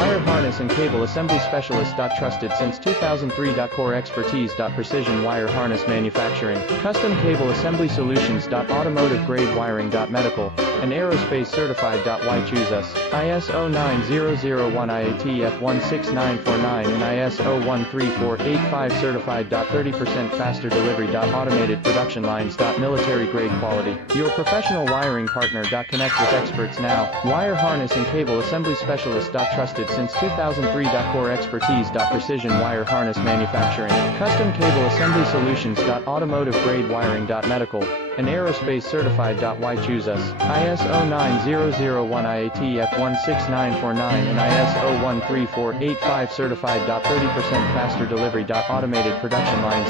Wire harness and cable assembly specialist. Trusted since 2003. Core expertise. Precision wire harness manufacturing. Custom cable assembly solutions. Automotive grade wiring. Medical and aerospace certified. Why choose us? ISO 9001 IATF 16949 and ISO 13485 certified. 30% faster delivery. Automated production lines. Military grade quality. Your professional wiring partner. Connect with experts now. Wire harness and cable assembly specialist. Trusted since 2003. Core expertise. Precision wire harness manufacturing. Custom cable assembly solutions. Automotive grade wiring. Medical and aerospace certified. Why choose us? ISO 9001 IATF 16949 and ISO 13485 certified. 30% faster delivery. Automated production lines.